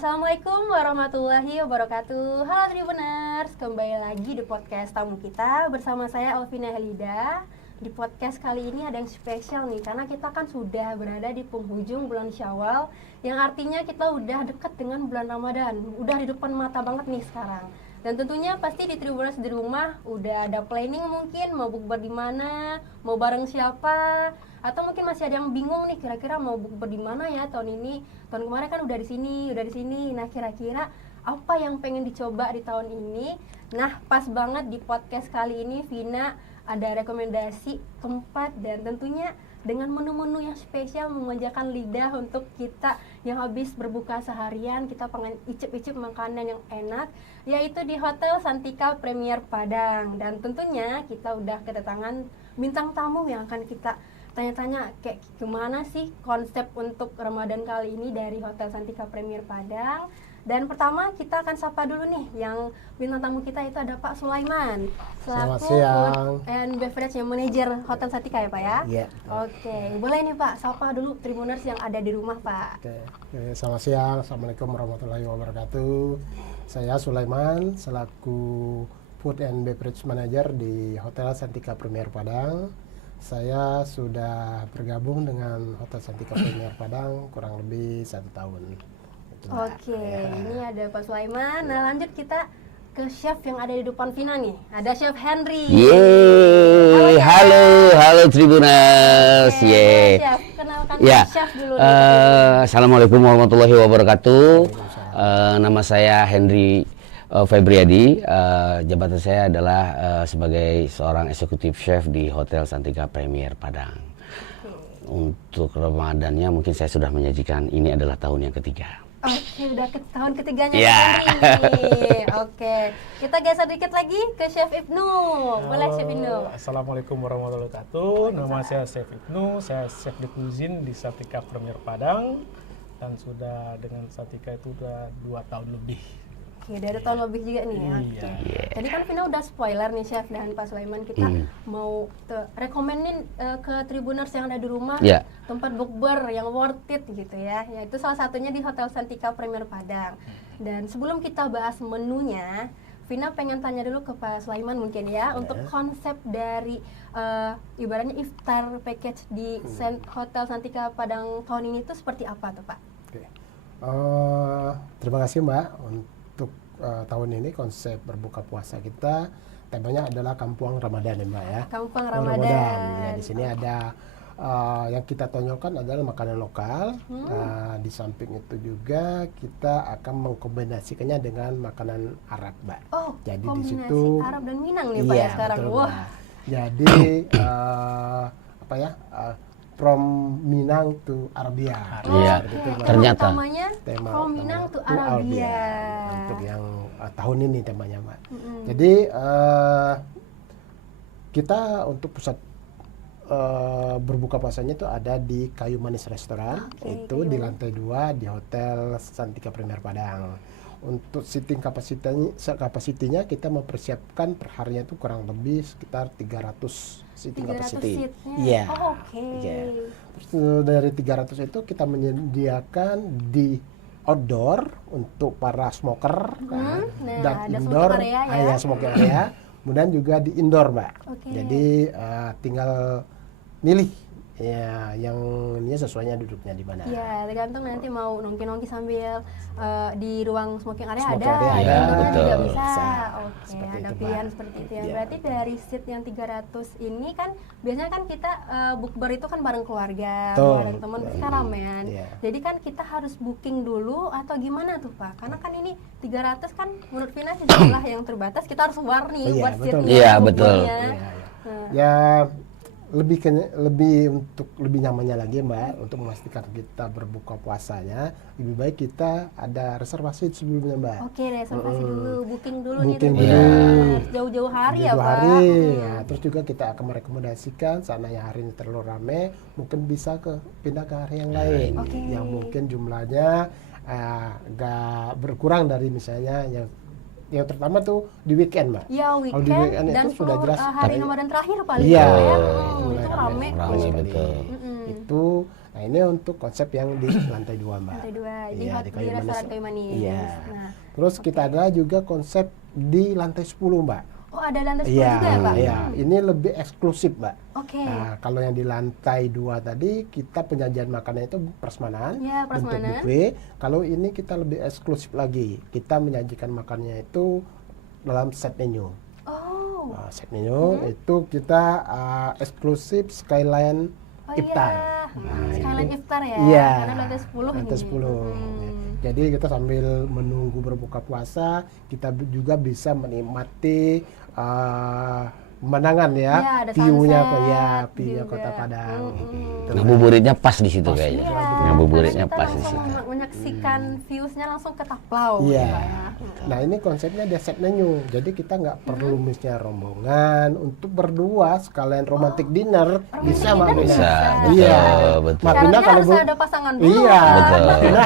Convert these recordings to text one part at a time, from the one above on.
Assalamualaikum warahmatullahi wabarakatuh. Halo Tribuners, kembali lagi di podcast tamu kita bersama saya Alvina Helida. Di podcast kali ini ada yang spesial nih, karena kita kan sudah berada di penghujung bulan Syawal, yang artinya kita udah dekat dengan bulan Ramadan. Udah di depan mata banget nih sekarang. Dan tentunya pasti di Tribuners di rumah udah ada planning mungkin mau bukber di mana, mau bareng siapa, atau mungkin masih ada yang bingung nih kira-kira mau bukber di mana ya tahun ini. Tahun kemarin kan udah di sini. Nah, kira-kira apa yang pengen dicoba di tahun ini? Nah, pas banget di podcast kali ini Vina ada rekomendasi tempat dan tentunya dengan menu-menu yang spesial memanjakan lidah untuk kita yang habis berbuka seharian, kita pengen icip-icip makanan yang enak, yaitu di Hotel Santika Premier Padang. Dan tentunya kita udah kedatangan bintang tamu yang akan kita tanya-tanya kayak gimana sih konsep untuk Ramadan kali ini dari Hotel Santika Premier Padang. Dan pertama kita akan sapa dulu nih yang bintang tamu kita itu ada Pak Sulaiman selaku Food and Beverage Manager Hotel Santika ya Pak ya? Iya. Oke, boleh nih Pak sapa dulu Tribuners yang ada di rumah Pak. Oke. Selamat siang, Assalamualaikum warahmatullahi wabarakatuh. Saya Sulaiman selaku Food and Beverage Manager di Hotel Santika Premier Padang. Saya sudah bergabung dengan Hotel Santika Premier Padang kurang lebih 1 tahun. Oke, ini ada Pak Sulaiman. Nah, lanjut kita ke chef yang ada di depan Vina nih. Ada Chef Henry. Yeay, halo Tribuners. Yeay. Chef, kenalkan chef dulu. Assalamualaikum warahmatullahi wabarakatuh. Nama saya Henry Febriadi. Jabatan saya adalah sebagai seorang eksekutif chef di Hotel Santika Premier Padang. Untuk Ramadannya mungkin saya sudah menyajikan, ini adalah tahun yang ketiga. Oke, udah ke tahun ketiganya Yeah. nih. Oke, kita geser dikit lagi ke Chef Ibnu. Boleh Chef Ibnu. Assalamualaikum warahmatullahi wabarakatuh. Nama saya Chef Ibnu. Saya chef de cuisine di Santika Premier Padang dan sudah dengan Santika itu udah 2 tahun lebih. Oke, udah ada tahun lebih juga nih. Iya. Oke. Tadi kan Vina udah spoiler nih Chef dan Pak Sulaiman, kita mau rekomenin ke Tribuners yang ada di rumah tempat bukber yang worth it gitu ya. Yaitu salah satunya di Hotel Santika Premier Padang. Dan sebelum kita bahas menunya, Vina pengen tanya dulu ke Pak Sulaiman mungkin ya, untuk konsep dari ibaratnya iftar package di Hotel Santika Padang tahun ini itu seperti apa tuh Pak? Oke. Terima kasih Mbak. Untuk tahun ini konsep berbuka puasa kita temanya adalah Kampung Ramadan ya Mbak ya. Kampung Ramadan. Ya, di sini ada yang kita tonjolkan adalah makanan lokal. Di samping itu juga kita akan mengkombinasikannya dengan makanan Arab, Mbak. Oh, jadi kombinasi di situ Arab dan Minang nih Pak ya sekarang. Betul, Wah. Mbak. Jadi from Minang to Arabia. Iya, ternyata. Tema from Minang to Arabia. Untuk yang tahun ini temanya, Mbak. Jadi kita untuk pusat berbuka puasanya itu ada di Kayu Manis Restoran, itu di lantai 2 di Hotel Santika Premier Padang. Untuk seating kapasitinya kita mempersiapkan perharinya itu kurang lebih sekitar 300 seating capacity. Iya. Terus dari 300 itu kita menyediakan di outdoor untuk para smoker dan indoor smoking area. Kemudian juga di indoor, Mbak. Jadi tinggal milih ya yang ini sesuainya duduknya di mana. Ya, tergantung nanti mau nongki-nongki sambil di ruang smoking area ada, betul. juga bisa. Oke, Seperti ada itu, pilihan Mbak. seperti itu ya. Berarti dari seat yang 300 ini kan biasanya kan kita bukber itu kan bareng keluarga, bareng teman, pasti kan ramean. Jadi kan kita harus booking dulu atau gimana tuh Pak? Karena kan ini 300 kan menurut Vina jumlah yang terbatas, kita harus warni buat seatnya. Iya, betul. Ya lebih untuk lebih nyamannya lagi Mbak, untuk memastikan kita berbuka puasanya lebih baik kita ada reservasi sebelumnya Mbak. Oke, reservasi dulu, booking dulu Booking nih dulu. jauh-jauh hari ya Pak. Ya, terus juga kita akan merekomendasikan seandainya hari ini terlalu rame, mungkin bisa pindah ke hari yang lain yang mungkin jumlahnya agak berkurang dari misalnya yang terutama tuh di weekend, Mbak. Ya, Kalau di weekend dan itu sudah jelas hari Ramadan terakhir paling iya, ya. Itu rame. Betul. Itu, nah ini untuk konsep yang di lantai 2 Mbak. Lantai 2, di, Iya, di restoran Kayu Manis. Iya. Nah, Terus kita ada juga konsep di lantai 10 Mbak. oh ada lantai 10 Iya, juga ya Pak? iya. Ini lebih eksklusif Mbak. Oke. Nah, kalau yang di lantai 2 tadi kita penyajian makanannya itu prasmanan, Iya, bentuk prasmanan. buffet. Kalau ini kita lebih eksklusif lagi. Kita menyajikan makanannya itu dalam set menu. Oh. Nah, set menu itu kita eksklusif Skyline Oh Iftar. iya, Skyline Iftar ya? Iya. Karena lantai 10 Lantai ini. 10. Jadi kita sambil menunggu berbuka puasa, kita juga bisa menikmati pemandangan ya, Iya, ada view-nya sunset ya, view-nya juga. Kota Padang. Gitu. Ngabuburitnya pas di situ kayaknya. Iya, Ngabuburitnya kita pas di langsung situ. menyaksikan views-nya langsung ke Taplau. Iya. gitu ya. Nah ini konsepnya dia set menu. Jadi kita nggak perlu misalnya rombongan untuk berdua sekalian romantic dinner bisa Mbak Pina. Bisa, Iya. betul. Mbak Pina Syaratnya kalau harus ada pasangan dulu. Iya. kan? Betul. Mbak Pina,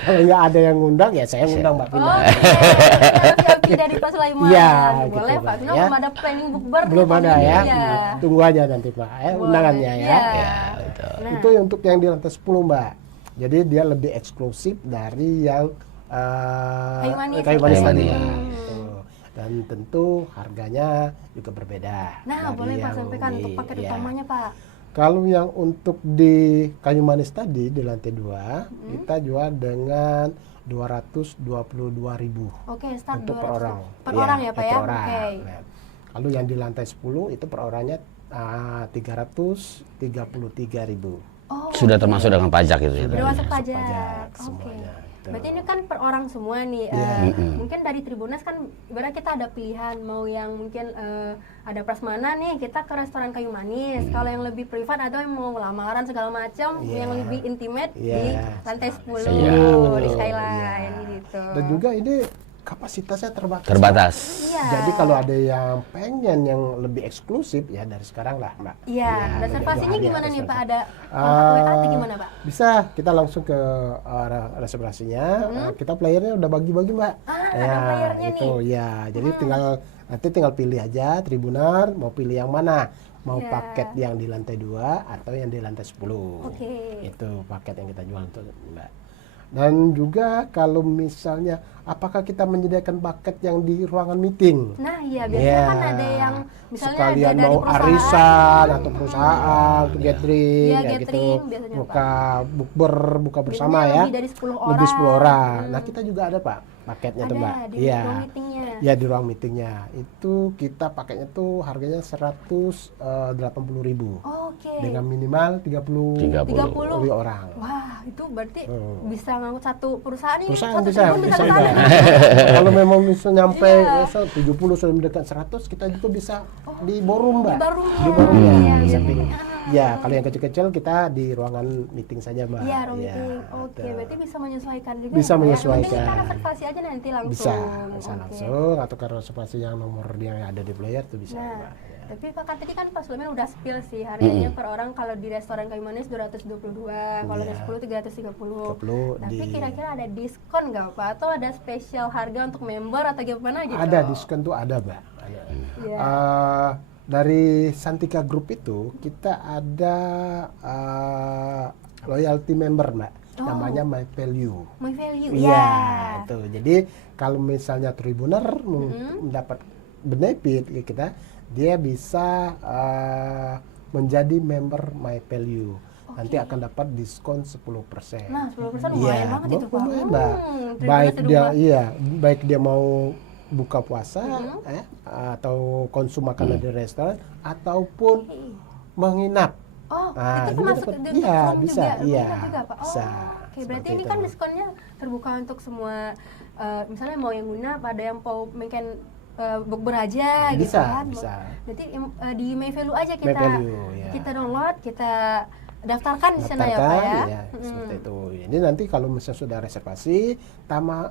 kalau nggak ada yang ngundang ya saya ngundang Mbak Pina. Oh, oke. Dari Pak Sulaiman. Iya, Boleh gitu, Pak. Pak, Pino ya. belum ada planning bukber. Belum nih, ada tahun ya. ini. Iya. Tunggu aja nanti Pak undangannya ya. Iya. Ya, betul. Nah, Itu untuk yang di lantai 10 Mbak. Jadi dia lebih eksklusif dari yang Kayu manis. kayu manis Kayu tadi. manis. Gitu. Dan tentu harganya juga berbeda. nah dari boleh Pak yang sampaikan di- untuk paket ya. utamanya Pak. Kalau yang untuk di kayu manis tadi di lantai 2 kita jual dengan 222.000 Oke, start untuk per 200 orang. Per Iya, orang ya Pak per ya? orang. Oke. Nah, kalau yang di lantai 10 itu per orangnya 333.000. Oh, Sudah termasuk dengan pajak itu ya. udah tadi. masuk pajak. Oke. semuanya. Gitu. Berarti ini kan per orang semua nih. Iya. Mungkin dari Tribuners kan ibarat kita ada pilihan mau yang mungkin ada prasmanan nih kita ke restoran Kayu Manis. Kalau yang lebih privat atau yang mau lamaran segala macam, Iya. yang lebih intimate di Iya. lantai 10 Iya, di betul. Skyline Iya. gitu. Dan juga ini kapasitasnya terbatas. Terbatas. Iya. Jadi kalau ada yang pengen yang lebih eksklusif ya dari sekarang lah Mbak. Iya, Ya, reservasinya dari gimana hari nih atas Pak? reservasi. Ada kontak WA atau gimana Pak? Bisa kita langsung ke reservasinya. Kita playernya udah bagi-bagi Mbak. ada playernya itu nih. ya. Jadi tinggal pilih aja Tribunar mau pilih yang mana. Mau Iya. paket yang di lantai 2 atau yang di lantai 10. Oke. Itu paket yang kita jual untuk Mbak. Dan juga kalau misalnya apakah kita menyediakan paket yang di ruangan meeting? Nah, iya biasanya kan ada yang misalnya sekalian ada dari mau perusahaan. arisan atau perusahaan untuk gathering Iya, kayak gathering gitu. biasanya, Buka bukber, buka bersama Biasanya ya. lebih dari 10 orang. Lebih 10 orang. Nah, kita juga ada Pak paketnya tuh Ada Mbak. di Iya. ruang meetingnya. Ya di ruang meetingnya. Itu kita paketnya tuh harganya 180.000 Oke. dengan minimal 30 orang. Wah, itu berarti Hmm. bisa ngangkut satu perusahaan ini. Perusahaan satu bisa, tribun bisa ke juga. sana. Kalau memang bisa nyampe Iya. 70 sudah mendekat 100, kita juga bisa di ballroom Mbak. Di ballroom. Di ballroom ya. Iya, Di iya. samping. Ya, kalau yang kecil-kecil kita di ruangan meeting saja Mbak. Iya, ruang Ya, meeting. Oke, betul. berarti bisa menyesuaikan juga. Bisa ya, Pak, ya? menyesuaikan. Mungkin kita reservasi aja nanti langsung. Bisa Oke. langsung atau ke reservasi yang nomor yang ada di player itu bisa Nah, Mbak. Ya. tapi Pak kan tadi kan Pak Sulaiman udah spill sih harganya per orang kalau di restoran Kayu Manis 222, kalau di Iya. 10 330. 30 Tapi di- kira-kira ada diskon nggak Pak? Atau ada spesial harga untuk member atau gimana gitu? Ada diskon tuh ada Mbak. Ada. Iya. Dari Santika Group itu kita ada loyalty member Mbak. Oh. Namanya My Value. My value. Iya, Ya. itu. Jadi kalau misalnya Tribuner mendapat benefit ya kita, dia bisa menjadi member My Value. Nanti akan dapat diskon 10%. Nah, 10% lumayan banget itu Pak. lumayan, Mbak. Tribunas Baik ada dia dua. iya, baik dia mau buka puasa atau konsum makanan di restoran ataupun menginap. Oh, Nah, itu juga termasuk dapat. di Iya, diskon bisa, juga, iya, lumayan juga, Pak. Oh, bisa. oke, berarti Seperti ini itu. kan diskonnya terbuka untuk semua misalnya mau yang ngunap, ada yang mau mungkin bukber aja gitu Bisa, kan. bisa. Berarti di My Value aja My kita Value, ya. kita download, kita daftarkan di sana ya Pak ya. Daftarkan, ya, seperti itu. Ini nanti kalau misalnya sudah reservasi,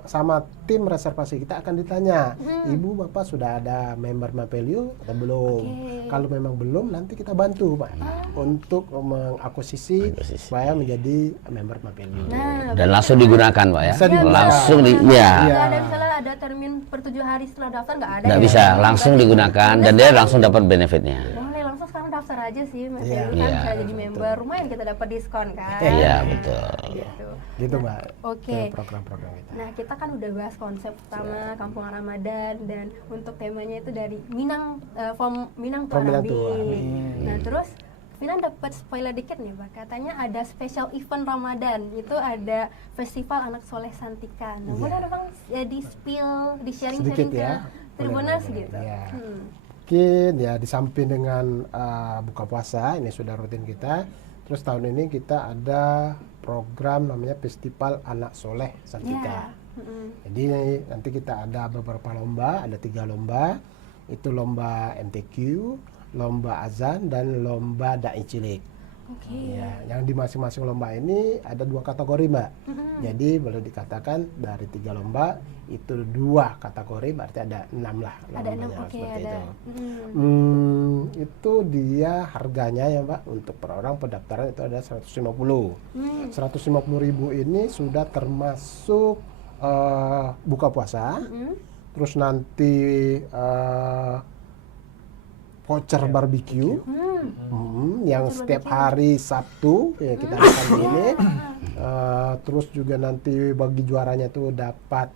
sama tim reservasi kita akan ditanya, Ibu Bapak sudah ada member My Value atau belum? Oke. Kalau memang belum, nanti kita bantu Pak untuk mengakuisisi supaya menjadi member My Value. Nah, Dan langsung digunakan Pak ya. Bisa digunakan. Langsung Iya. ya. nggak ada misalnya ada termin per 7 hari setelah daftar nggak ada. Nggak ya? bisa, langsung digunakan dan dia langsung dapat benefitnya. Boleh langsung sekarang daftar daftar aja sih Mas Iya. Henry kan Iya. bisa jadi member, lumayan kita dapat diskon kan. Iya, betul. Gitu. Gitu Mbak. Oke. Program-program kita. Nah, kita kan udah bahas konsep pertama Kampung Ramadan dan untuk temanya itu dari Minang from Minang to From Minang Arabi. to Arabi. Nah, terus Vina dapat spoiler dikit nih Pak, katanya ada special event Ramadan, itu ada Festival Anak Soleh Santika. Nah, boleh dong di sharing Sedikit ke ya. Tribuners Boleh, gitu. ya. Mungkin ya di samping dengan buka puasa ini sudah rutin kita. Terus tahun ini kita ada program namanya Festival Anak Soleh Santika. Jadi nanti kita ada beberapa lomba, ada 3 lomba. Itu lomba MTQ, lomba azan, dan lomba dai cilik. Oke. Ya, yang di masing-masing lomba ini ada 2 kategori Mbak. Jadi boleh dikatakan dari 3 lomba itu 2 kategori, berarti ada 6 lah. Ada 6, lombanya, oke, seperti ada. itu. Itu dia harganya ya Mbak, untuk per orang pendaftaran itu ada 150. 150.000 ini sudah termasuk buka puasa. Terus nanti voucher barbecue yang setiap hari Sabtu ya kita akan ini. Terus juga nanti bagi juaranya tuh dapat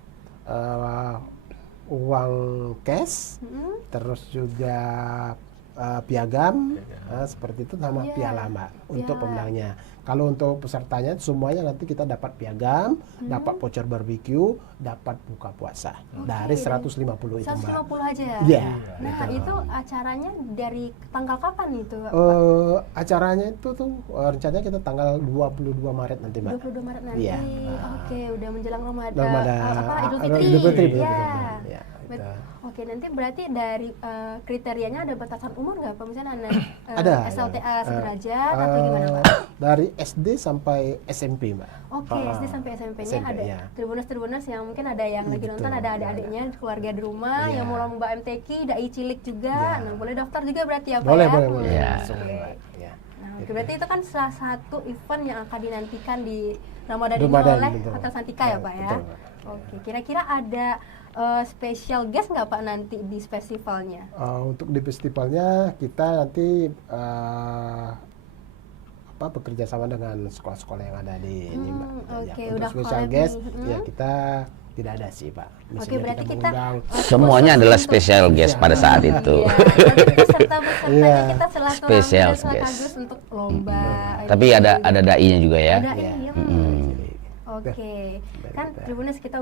uang cash, terus juga piagam, seperti itu sama piala Mbak untuk pemenangnya. Kalau untuk pesertanya semuanya nanti kita dapat piagam, dapat voucher barbecue, dapat buka puasa dari 150 itu Mbak. 150 aja ya? Iya. Nah, itu acaranya dari tanggal kapan itu? Acaranya itu tuh rencananya kita tanggal 22 Maret nanti Mbak. 22 Maret nanti. Iya. Oke, udah menjelang Ramadan. Ramadan. Idul Idul Fitri. Fitri, Ya. betul. Ya, Bet- itu. Oke, nanti berarti dari kriterianya ada batasan umur nggak Pak? Misalnya anak Ada. SLTA sederajat atau gimana Pak? Dari SD sampai SMP Mbak. Oke, SD sampai SMP-nya SMP, ada ya. Tribuners yang mungkin ada yang lagi Betul, nonton, ada adik-adiknya, keluarga di rumah, Iya. yang mau lomba MTQ, dai cilik juga. Iya. Nah, boleh daftar juga berarti ya Pak Boleh, ya? boleh. Iya. Langsung, Oke. Mbak. Ya. Nah, oke, berarti itu kan salah satu event yang akan dinantikan di Ramadan ini Ramadan, oleh betul. Hotel Santika ya Pak ya? Betul, Mbak. Oke, kira-kira ada special guest nggak Pak nanti di festivalnya? Untuk di festivalnya kita nanti bekerja sama dengan sekolah-sekolah yang ada di ini Mbak. oke, Untuk udah special collab guest nih. ya kita tidak ada sih Pak. Oke, berarti kita mengundang Semuanya adalah special guest pada saat itu. Iya, berarti peserta-pesertanya Iya. kita silaturahmi Special dan guest. sekaligus untuk lomba. Tapi ada dai-nya juga ya. Ada Iya. iya. Oke, kan kita. Tribuners kita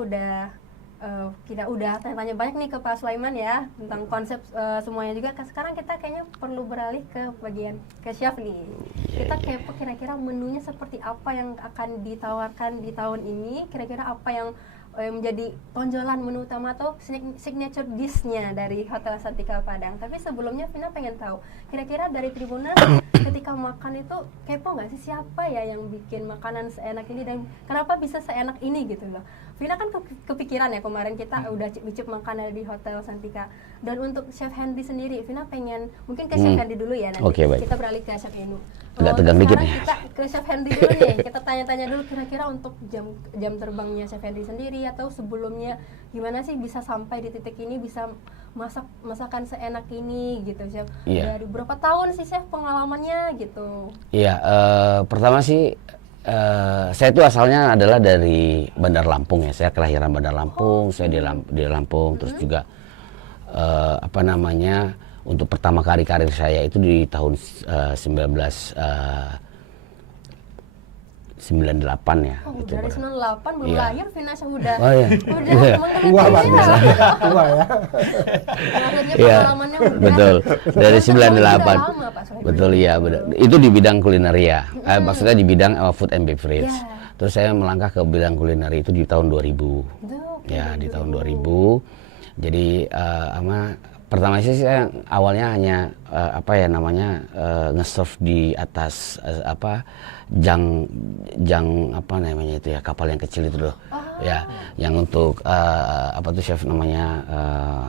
udah tanya-tanya banyak nih ke Pak Sulaiman ya tentang konsep semuanya juga. Sekarang kita kayaknya perlu beralih ke bagian ke chef nih. Kita kepo kira-kira menunya seperti apa yang akan ditawarkan di tahun ini. Kira-kira apa yang menjadi tonjolan menu utama atau signature dish-nya dari Hotel Santika Padang. Tapi sebelumnya Vina pengen tahu, kira-kira dari Tribuners ketika makan itu kepo nggak sih siapa ya yang bikin makanan seenak ini dan kenapa bisa seenak ini gitu loh. Vina kan kepikiran ya kemarin kita udah cicip makan di Hotel Santika. Dan untuk Chef Henry sendiri, Vina pengen mungkin ke Chef Henry dulu ya nanti. Oke, baik. Kita beralih ke Chef Inu. Agak tegang dikit Sekarang nih. kita ke Chef Henry dulu nih. Kita tanya-tanya dulu kira-kira untuk jam terbangnya Chef Henry sendiri atau sebelumnya gimana sih bisa sampai di titik ini bisa masakan seenak ini gitu Chef. Iya. Dari berapa tahun sih Chef pengalamannya gitu? Iya, pertama sih saya itu asalnya adalah dari Bandar Lampung ya. Saya kelahiran Bandar Lampung, saya di Lampung, terus juga untuk pertama kali karir saya itu di tahun 1998 ya. Oh, itu dari 98 belum Iya. lahir Vina udah Oh iya. udah tua Pak. mengerti ya. Tua ya. Akhirnya Iya, pengalamannya udah betul. Dari Udah lama, 98. Pak Sohibul. Betul ya, itu di bidang kulinaria. Maksudnya di bidang food and beverage. Iya. Terus saya melangkah ke bidang kulineri itu di tahun 2000. Duh, Ya, di tahun 2000. Jadi pertama sih saya awalnya hanya nge-serve di atas jang itu ya, kapal yang kecil itu loh. Ya, yang untuk chef namanya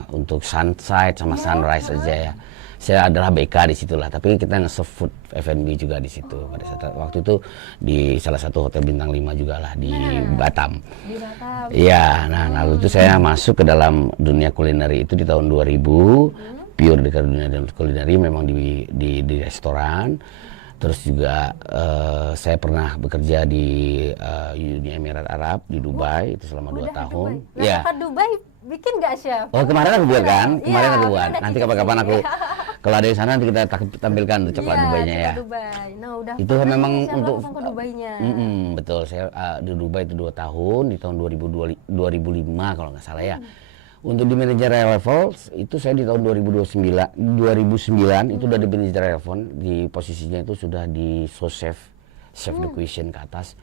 untuk sunset sama sunrise aja ya. Saya adalah BK di situlah, tapi kita nge-serve food F&B juga di situ. Pada saat waktu itu di salah satu hotel bintang 5 juga lah di Batam. di Batam. Iya, nah lalu itu saya masuk ke dalam dunia kulineri itu di tahun 2000. pure di kulineri memang di restoran. Terus juga saya pernah bekerja di Uni Emirat Arab di Dubai itu selama 2 tahun. Ya. Dubai bikin nggak, Chef? Oh, kemarin aku buat kan? Kemarin ya, aku buat. Nanti kapan-kapan aku kalau ada di sana nanti kita tampilkan tuh coklat Dubainya ya. Dubai. Nah, udah itu memang untuk ke Dubainya. Betul, saya di Dubai itu 2 tahun di tahun 2005 kalau nggak salah ya. Untuk di managerial level itu saya di tahun 2009 itu udah di managerial level, di posisinya itu sudah di sous chef de cuisine ke atas.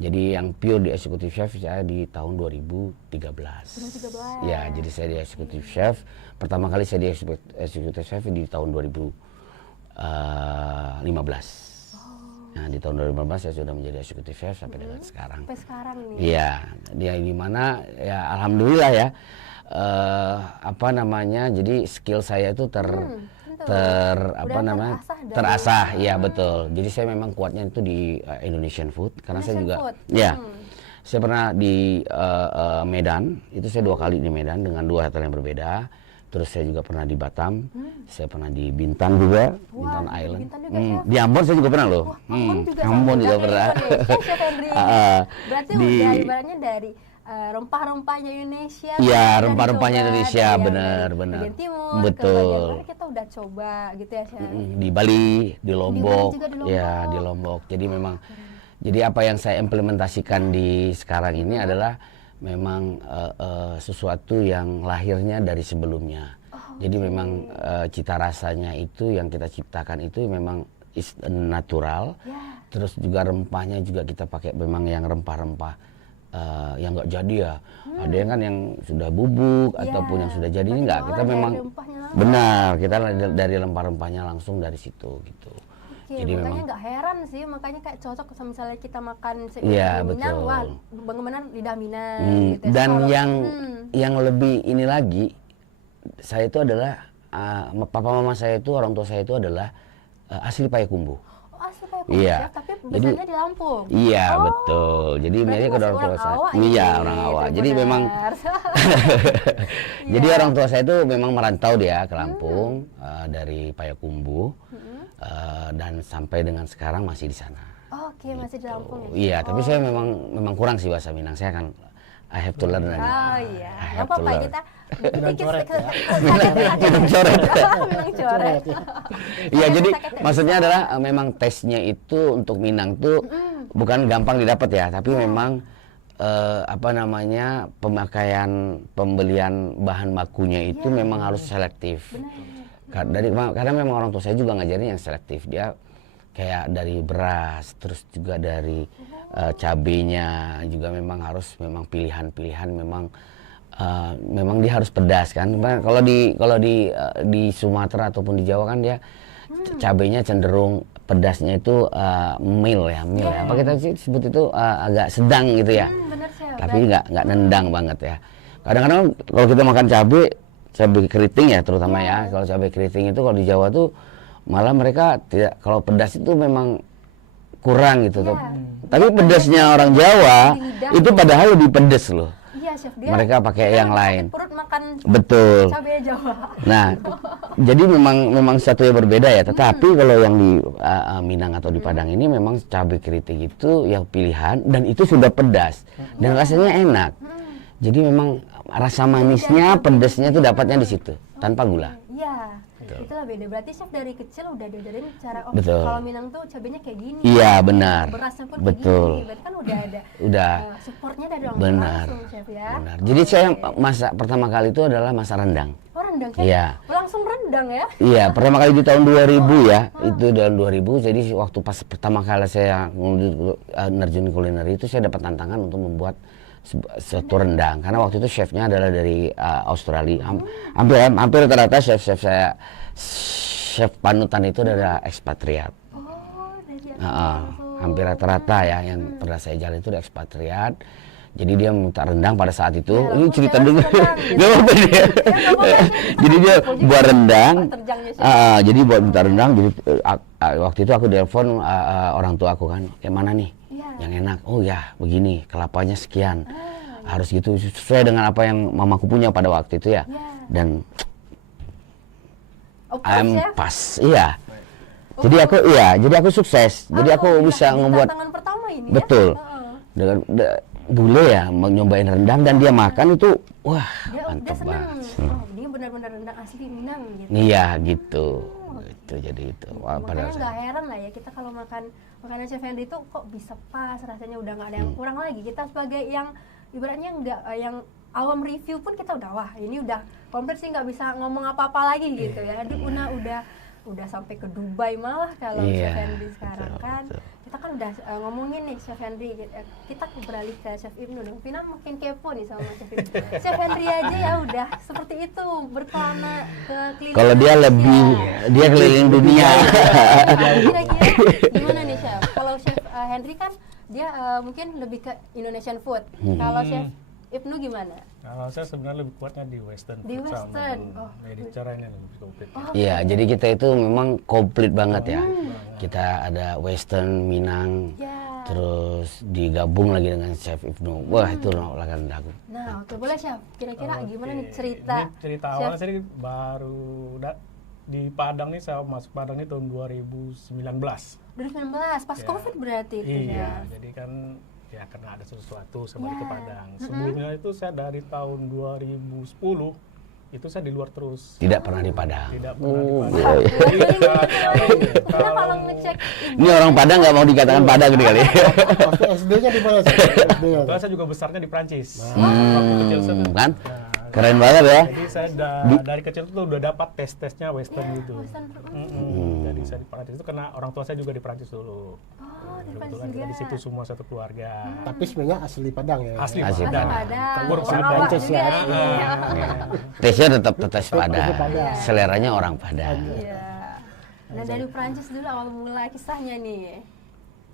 Jadi yang pure di executive chef saya di tahun 2013. Ya, jadi saya di executive chef. Pertama kali saya di executive chef di tahun 2015. Nah, di tahun 2015 saya sudah menjadi executive chef sampai dengan sekarang. Sampai sekarang nih. Iya, dia di mana ya alhamdulillah ya. Jadi skill saya itu terasah, ya betul. Jadi saya memang kuatnya itu di Indonesian food karena saya juga saya pernah di Medan, itu saya 2 kali di Medan dengan 2 hotel yang berbeda. Terus saya juga pernah di Batam, saya pernah di Bintan juga, Bintan Island. Di Ambon saya juga pernah loh. Ambon juga pernah. Berarti udah ibaratnya dari rempah-rempahnya Indonesia. Iya, rempah-rempahnya Indonesia, benar. Timur, betul. Kita udah coba gitu ya, Chef. Di Bali, di Lombok, di Lombok. Ya di Lombok. Jadi memang, jadi apa yang saya implementasikan di sekarang ini adalah memang sesuatu yang lahirnya dari sebelumnya. Jadi memang cita rasanya itu yang kita ciptakan itu memang is natural. Terus juga rempahnya juga kita pakai memang yang rempah-rempah. Yang nggak jadi ya, ada yang kan yang sudah bubuk ataupun yang sudah jadi ini nggak, kita memang benar kita dari rempah-rempahnya langsung dari situ gitu. Jadi makanya nggak heran sih, makanya kayak cocok kalau misalnya kita makan Minang, wah bagaimana lidah Minang. Gitu. Dan yang lebih ini lagi, saya itu adalah papa mama saya itu, orang tua saya itu adalah asli Payakumbuh. Iya. Tapi besarnya di Lampung. Iya, betul. Jadi biasanya ke orang tua saya. Iya, orang Awak. Jadi memang jadi orang tua saya itu memang merantau dia ke Lampung dari Payakumbuh dan sampai dengan sekarang masih di sana. Oke, masih di Lampung ya. Iya, tapi saya memang kurang sih bahasa Minang. Saya kan I have to learn. Oh iya. Enggak apa-apa kita Minang coret ya. Minang coret. Minang coret. Iya, jadi maksudnya adalah memang tesnya itu untuk Minang tuh bukan gampang didapat ya, tapi memang pemakaian pembelian bahan bakunya itu memang harus selektif. Karena memang orang tua saya juga ngajarin yang selektif. Dia kayak dari beras, terus juga dari cabenya juga memang harus pilihan-pilihan memang dia harus pedas kan. Kalau di Sumatera ataupun di Jawa kan dia cabenya cenderung pedasnya itu mild ya. Apa kita sebut itu agak sedang gitu ya. Tapi nggak nendang banget ya. Kadang-kadang kalau kita makan cabai keriting ya terutama ya. Kalau cabai keriting itu kalau di Jawa tuh malah mereka tidak, kalau pedas itu memang kurang gitu. Tapi pedasnya orang Jawa itu padahal lebih pedas loh. Iya, Chef, dia mereka pakai yang lain. Perut makan betul. Cabai Jawa. Nah, jadi memang satu yang berbeda ya. Tetapi kalau yang di Minang atau di Padang ini memang cabai keriting itu yang pilihan dan itu sudah pedas dan rasanya enak. Jadi memang rasa manisnya, pedasnya itu dapatnya di situ tanpa gula. Iya. Itulah beda. Berarti Chef dari kecil udah diajarin cara kalau Minang tuh cabenya kayak gini. Iya, benar. Berasnya pun betul. Kayak gini. Berarti kan udah ada supportnya dari orang langsung, Chef ya. Benar. Jadi saya masak pertama kali itu adalah masak rendang. Oh, rendang, Chef? Iya. Langsung rendang ya? Iya, pertama kali di tahun 2000 ya. Itu tahun 2000. Jadi waktu pas pertama kali saya nerjun kuliner itu saya dapat tantangan untuk membuat satu rendang karena waktu itu chefnya adalah dari Australia. Hampir rata-rata chef saya, chef panutan itu adalah ekspatriat. Hampir rata-rata ya yang pernah saya jalan itu ada ekspatriat. Jadi dia minta rendang pada saat itu. Ini cerita dulu. Jadi dia buat rendang. Jadi buat minta rendang. Jadi waktu itu aku telepon orang tua aku kan, kayak mana nih? Yang enak. Oh ya, begini, kelapanya sekian. Harus gitu sesuai dengan apa yang mamaku punya pada waktu itu ya. Dan pas, iya. Jadi aku sukses. Jadi aku bisa ngebuat tantangan pertama ini. betul. Ya? Bule ya nyobain rendang dan dia makan itu wah Dia mantap senang. banget. Oh, dia benar-benar rendang asli Minang gitu. Iya gitu. Itu jadi itu. Wah, Makanya nggak heran lah ya kita kalau makan makanan Chef Henry itu kok bisa pas rasanya, udah nggak ada yang kurang lagi. Kita sebagai yang ibaratnya nggak yang awam review pun kita udah wah ini udah komplit sih, nggak bisa ngomong apa-apa lagi gitu ya. Aduh udah sampai ke Dubai malah kalau Chef Henry sekarang kan. Kita kan udah ngomongin nih Chef Henry, kita beralih ke Chef Ibnu dong. Vina makin kepo nih sama Chef Ibnu. Chef Henry aja ya udah seperti itu berkelana ke keliling. kalau dia lebih dia keliling dunia. Kira-kira gimana nih Chef? Kalau Chef Henry kan dia mungkin lebih ke Indonesian food. Kalau Chef Ibnu gimana? Kalau saya sebenarnya lebih kuatnya di western. Di food sama western, oh. Mediterranean lebih komplit. Iya, jadi kita itu memang komplit banget ya. Kita ada western, Minang, Ya. terus digabung lagi dengan Chef Ibnu. Wah, itu lakan aku. Nah, oke boleh Chef. Kira-kira gimana nih cerita? Ini cerita awalnya saya baru di Padang nih, saya masuk Padang nih tahun 2019. 2019 pas Covid berarti itu ya. Jadi kan ya karena ada sesuatu sama ke Padang. Sebelumnya itu saya dari tahun 2010 itu saya di luar terus. Tidak pernah di Padang. Tidak pernah di Padang. Jadi, Kita kalau ngecek Ini orang Padang nggak mau dikatakan Padang nih kali. Waktu SD-nya di mana sih? SD-nya. kalau saya juga besarnya di Prancis. Waktu kecil saya. Kan? Keren banget ya. Jadi saya dari kecil itu udah dapat tes-tesnya western gitu. Jadi saya di Prancis itu karena orang tua saya juga di Prancis dulu. di Prancis Kebetulan kita juga. di situ semua satu keluarga. Tapi sebenarnya asli Padang ya. Asli Asli Padang. Padang. Campur Orang sama Awak Prancis juga ya. nih. Tesnya tetap tetes Padang. Padang. Seleranya orang Padang. Iya. Nah dari Prancis dulu awal mula kisahnya nih.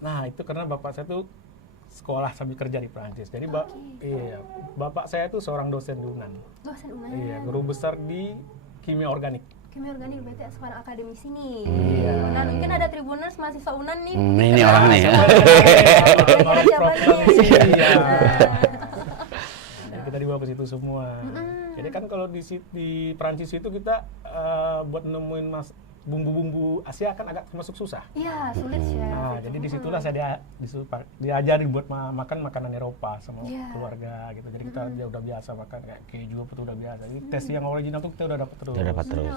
Nah itu karena bapak saya tuh sekolah sambil kerja di Prancis. Jadi bapak saya tuh seorang dosen di UNAN. Dosen UNAN. Iya, guru besar di kimia organik. Kimia organik berarti seorang akademisi nih. Iya. UNAN mungkin ada Tribuners mahasiswa UNAN nih. Ini orang nih. Kira-kira siapa nih? Iya. Nah, Kita dibawa ke situ semua. Jadi kan kalau di Prancis itu kita buat nemuin bumbu-bumbu Asia kan agak masuk susah. Iya, sulit ya. Nah, jadi disitulah saya diajarin buat makan makanan Eropa sama Iya. keluarga gitu. Jadi kita udah biasa makan kayak keju apa tuh udah biasa. Jadi tes yang original tuh kita udah dapat terus. Udah dapat terus.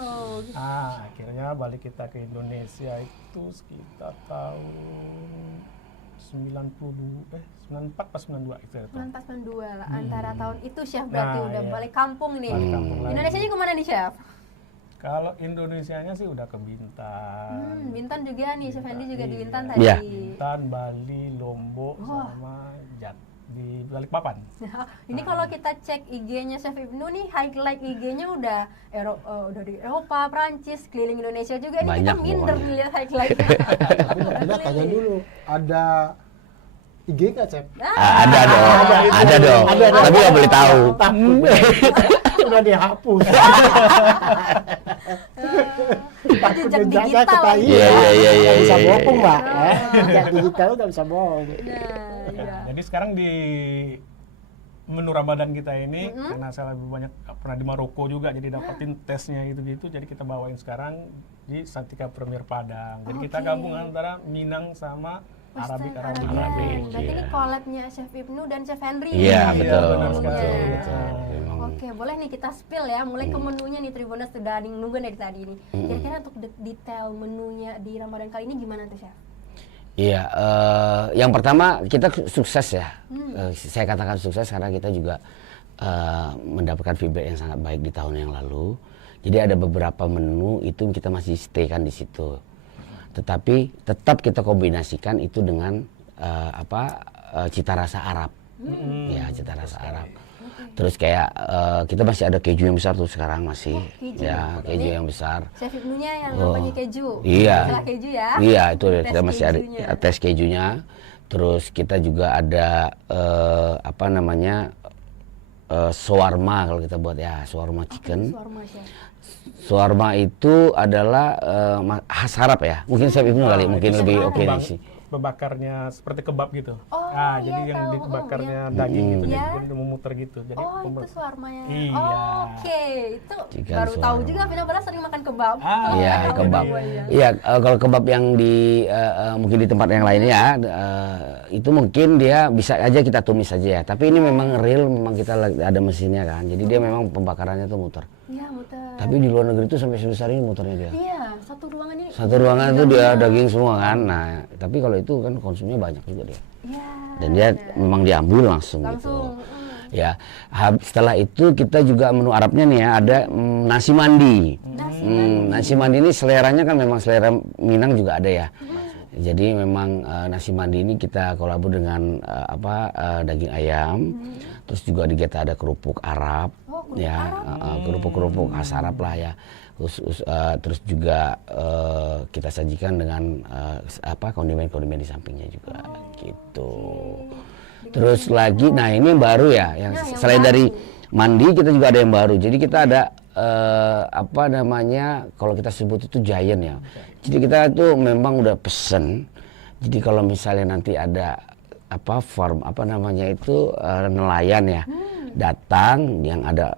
Akhirnya balik kita ke Indonesia itu sekitar tahun 94 pas 92 itu. 9492 lah antara tahun itu Chef berarti Nah, udah iya. balik kampung nih. Balik kampung lagi. Indonesianya kemana nih Chef? Kalau Indonesianya sih udah ke Bintan. Bintan juga nih, Chef Hendy juga di Iya. Bintan tadi. Iya. Bintan, Bali, Lombok sama di Balikpapan. Nah, ini kalau kita cek IG-nya Chef Ibnu nih, highlight IG-nya udah udah di Eropa, Prancis, keliling Indonesia juga. Ini kita Banyak minder pokoknya. lihat highlight-nya. Tapi Mbak Tina tanya dulu, ada IG nggak, Cep? Ada dong. Tapi nggak boleh tahu. Udah dihapus. Jejak digital kita lagi. Iya, iya, iya, iya, Nggak bisa iya, bohong, iya. Mbak. Jejak digital udah bisa bohong. Nah, iya. Jadi sekarang di menu Ramadan kita ini karena saya lebih banyak pernah di Maroko juga jadi dapetin tesnya gitu-gitu jadi kita bawain sekarang di Santika Premier Padang. Jadi kita gabung antara Minang sama Arabik. Berarti ini collab-nya Chef Ibnu dan Chef Henry. Iya, nih. betul. benar sekali. Betul. Memang. Oke, boleh nih kita spill ya, mulai ke menunya nih Tribuners sudah nunggu dari tadi nih. Kira-kira untuk detail menunya di Ramadan kali ini gimana tuh Chef? Iya, yang pertama kita sukses ya. Saya katakan sukses karena kita juga mendapatkan feedback yang sangat baik di tahun yang lalu. Jadi ada beberapa menu itu kita masih stay kan di situ. Tetapi tetap kita kombinasikan itu dengan cita rasa Arab. Ya, cita rasa Arab. Terus kayak kita masih ada keju yang besar tuh sekarang masih. Keju. Ya, keju yang besar. Chef Ibnunya yang namanya keju. Iya. Setelah keju ya. Iya, itu Tes kita masih kejunya. ada tes kejunya. Terus kita juga ada shawarma kalau kita buat ya, shawarma chicken. Shawarma Chef. Shawarma itu adalah khas Arab ya. Mungkin Chef Ibnu kali, mungkin Itu lebih sama oke nih sih. Bebakarnya seperti kebab gitu. Oh, Jadi yang tahu. dibakarnya daging gitu, Iya. jadi dia memuter gitu. Jadi Itu shawarmanya. Iya. Oke, itu Chicken baru tahu shawarma. juga Vina Bara sering makan kebab. Iya, Tahu kebab. gua, iya. Iya, kalau kebab yang di mungkin di tempat yang lainnya ya, itu mungkin dia bisa aja kita tumis aja ya. Tapi ini memang real, memang kita ada mesinnya kan. Jadi dia memang pembakarannya tuh muter. Iya, muter. Tapi di luar negeri itu sampai sebesar ini muternya dia. Iya, satu ruangan ini. Satu ruangan itu dia daging semua kan. Nah, tapi kalau itu kan konsumnya banyak juga dia. Iya. Dan dia memang diambil langsung gitu. Ya, setelah itu kita juga menu Arabnya nih ya, ada nasi mandi. Nasi mandi ini seleranya kan memang selera Minang juga ada ya. Jadi memang nasi mandi ini kita kolabor dengan daging ayam. Terus juga di kita ada kerupuk Arab, kerupuk khas Arab lah ya. Terus juga kita sajikan dengan kondimen-kondimen di sampingnya juga gitu. Terus lagi, nah ini yang baru ya, yang selain dari mandi kita juga ada yang baru. Jadi kita ada kalau kita sebut itu giant ya. Jadi kita itu memang udah pesen. Jadi kalau misalnya nanti ada nelayan ya datang yang ada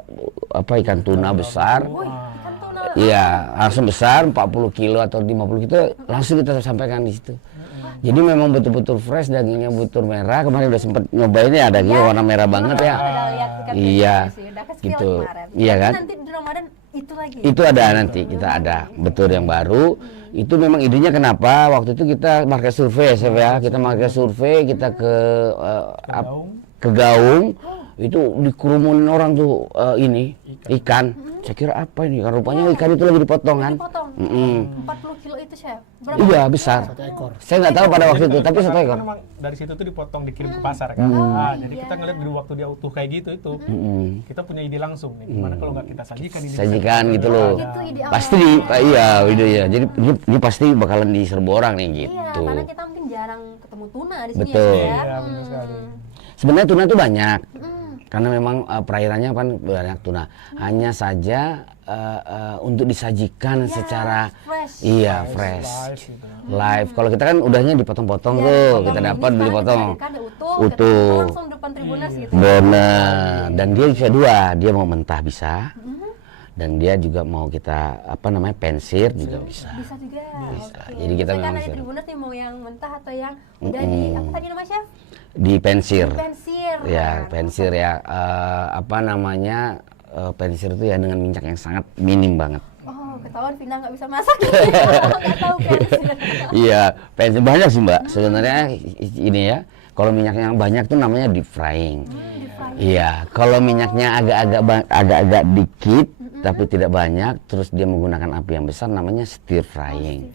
ikan tuna besar. Iya, langsung besar 40 kilo atau 50 kilo langsung kita sampaikan di situ. Jadi memang betul-betul fresh, dagingnya betul merah. Kemarin udah sempet nyobain ya, dagingnya warna merah banget ya. Iya, gitu. Iya kan? Nanti di Ramadan itu lagi. Itu ada nanti, kita ada betul yang baru. Itu memang idenya kenapa? Waktu itu kita market survei ya, kita market survei, kita ke Gaung. Itu dikerumunin orang tuh ikan. Saya kira apa ini? Rupanya ikan itu lagi dipotong kan? 40 kilo itu, Chef. Berapa? Iya, besar. Satu ekor. Saya nggak tahu pada waktu itu, tapi satu ekor. Memang dari situ tuh dipotong dikirim ke pasar kan. Jadi kita ngeliat di waktu dia utuh kayak gitu itu, kita punya ide langsung nih. Gimana kalau nggak kita sajikan ini? Sajikan gitu loh. Itu ide awal. Pasti iya. Jadi ini pasti bakalan diserbu orang nih Iya, gitu. karena kita mungkin jarang ketemu tuna di sini Betul. ya. Iya, benar sekali. Sebenarnya tuna tuh banyak. Karena memang perairannya kan banyak tuna. Hanya saja untuk disajikan secara fresh. Gitu. Live. Kalau kita kan udahnya dipotong-potong tuh, kita dapat beli potong. Utuh. Langsung depan Tribuners gitu. Benar. Dan dia bisa dua, dia mau mentah bisa. Dan dia juga mau kita pensir juga bisa. Bisa juga. Bisa. Oke. jadi kita Misalkan memang ada bisa. Tribuners nih mau yang mentah atau yang udah di apa tadi nama chef? Di pensir. Pensir. Ya, pensir ya. Pensir itu ya dengan minyak yang sangat minim banget. Oh, ketahuan Vina nggak bisa masak. Nggak tahu pensir. Iya, pensir banyak sih Mbak. Sebenarnya ini ya. Kalau minyaknya banyak tuh namanya deep frying. Iya, kalau minyaknya agak-agak dikit tapi tidak banyak, terus dia menggunakan api yang besar namanya stir frying.